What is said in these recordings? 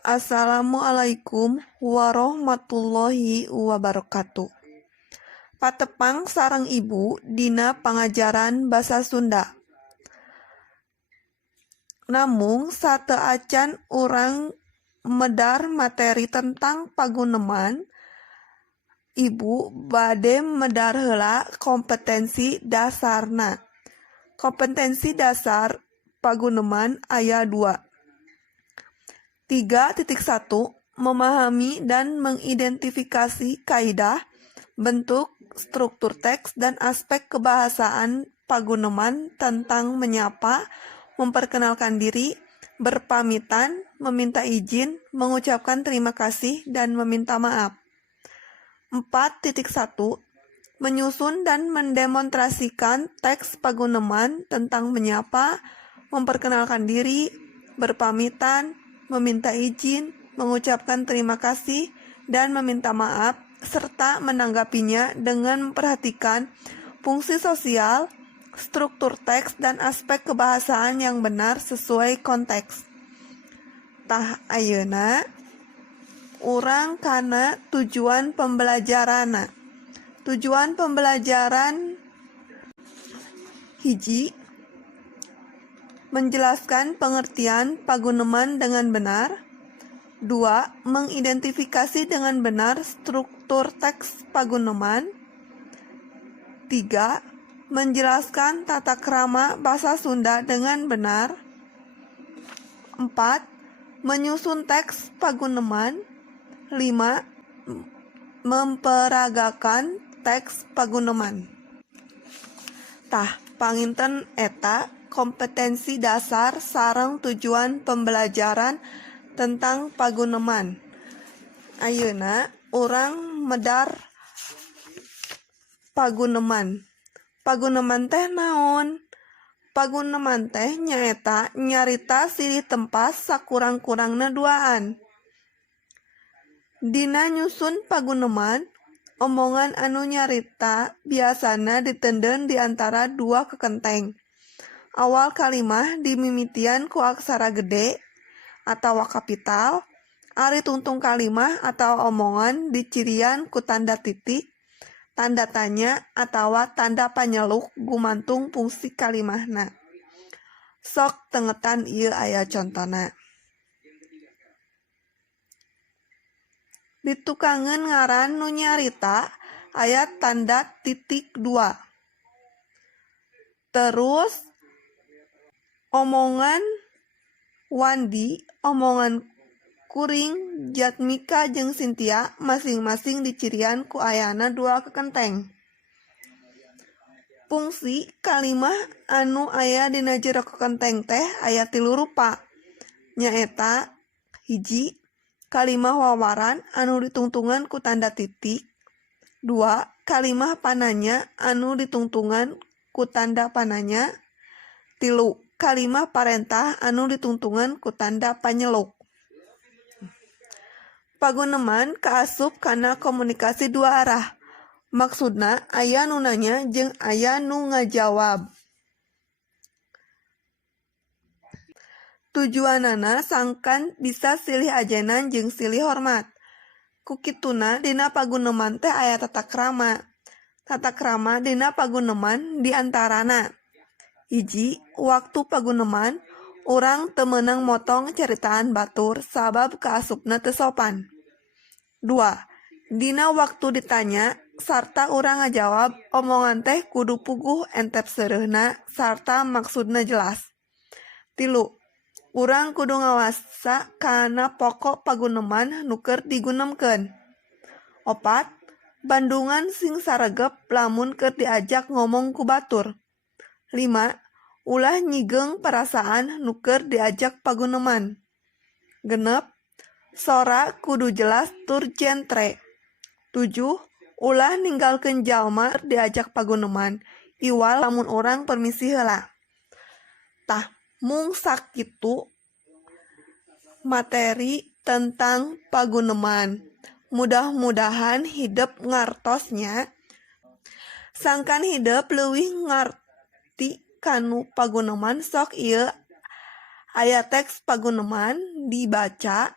Assalamualaikum warahmatullahi wabarakatuh. Patepang sareng ibu dina pangajaran basa Sunda. Namung sateuacan urang medar materi tentang paguneman, ibu bade medar heula kompetensi dasarna. Kompetensi dasar paguneman aya 2. 3.1 Memahami dan mengidentifikasi kaidah, bentuk, struktur teks, dan aspek kebahasaan paguneman tentang menyapa, memperkenalkan diri, berpamitan, meminta izin, mengucapkan terima kasih, dan meminta maaf. 4.1 Menyusun dan mendemonstrasikan teks paguneman tentang menyapa, memperkenalkan diri, berpamitan, meminta izin, mengucapkan terima kasih, dan meminta maaf, serta menanggapinya dengan memperhatikan fungsi sosial, struktur teks, dan aspek kebahasaan yang benar sesuai konteks. Tah ayeuna urang kana tujuan pembelajaran. Tujuan pembelajaran hiji, menjelaskan pengertian paguneman dengan benar. 2. Mengidentifikasi dengan benar struktur teks paguneman. 3. Menjelaskan tata krama bahasa Sunda dengan benar. 4. Menyusun teks paguneman. 5. Memperagakan teks paguneman. Tah panginten eta kompetensi dasar sareng tujuan pembelajaran tentang paguneman. Ayeuna urang medar paguneman. Paguneman teh naon? Paguneman teh nyaeta nyarita silih tempas sakurang-kurangna duaan. Dina nyusun paguneman, omongan anu nyarita biasana ditenden di antara dua kekenteng. Awal kalimah dimimitian ku aksara gede atau kapital, ari tungtung kalimah atau omongan dicirian ku tanda titik, tanda tanya, atau tanda panyeluk gumantung fungsi kalimahna. Sok tengetan ieu aya contona. Ditukangeun ngaran nu nyarita aya tanda titik 2. Terus omongan Wandi, omongan Kuring, Jatmika, jeung Cynthia masing-masing dicirian ku ayana 2 kekenteng. Fungsi kalimah anu aya dina jero kekenteng teh aya 3 rupa. Nyaeta hiji, kalimah wawaran anu ditungtungan ku tanda titik. 2. Kalimah pananya anu ditungtungan ku tanda pananya. 3. Kalimah parentah anu ditungtungan ku tanda panyeluk. Paguneman kaasup kana komunikasi 2 arah. Maksudna aya nu nanya jeung aya nu ngajawab. Tujuanana sangkan bisa silih ajenan jeung silih hormat. Kukituna dina paguneman teh aya tata krama. Tata krama dina paguneman diantarana. Hiji, waktu paguneman, urang teu meunang motong caritaan batur sabab kaasupna teu sopan. 2. Dina waktu ditanya sarta urang ngajawab, omongan teh kudu puguh entep seureuna sarta maksudna jelas. 3. Urang kudu ngawasa kana pokok paguneman nu keur digunemkeun. 4. Bandungan sing saregep lamun keur diajak ngomong ku batur. 5. Ulah nyigeng perasaan nu keur diajak paguneman. 6. Sora kudu jelas tur jentre. 7. Ulah ninggalkeun jalma diajak paguneman, iwal lamun urang permisi heula. Tah mung sakitu materi tentang paguneman. Mudah-mudahan hidup ngartosnya. Sangkan hidup leuwih ngarti kanu paguneman sok ieu aya teks paguneman dibaca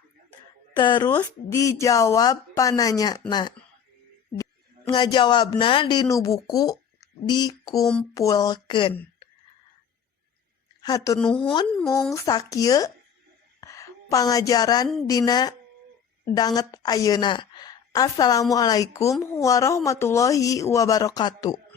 terus dijawab pananyana. Ngajawabna dinu buku dikumpulkeun. Hatur nuhun mung sakieu pangajaran dina danget ayeuna. Assalamualaikum warahmatullahi wabarakatuh.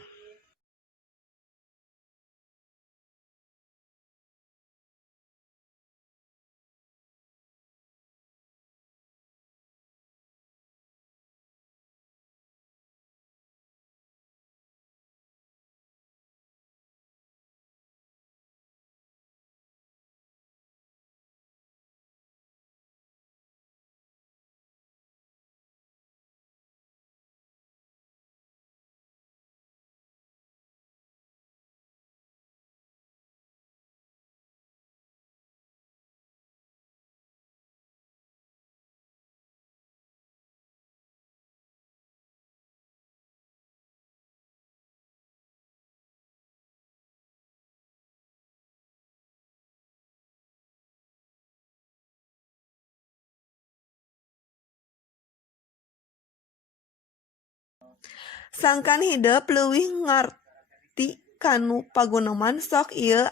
Sangkan hideup leuwih ngarti kanu paguneman sok ieu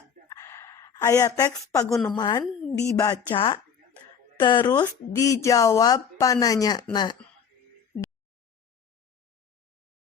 aya teks paguneman dibaca terus dijawab pananyana.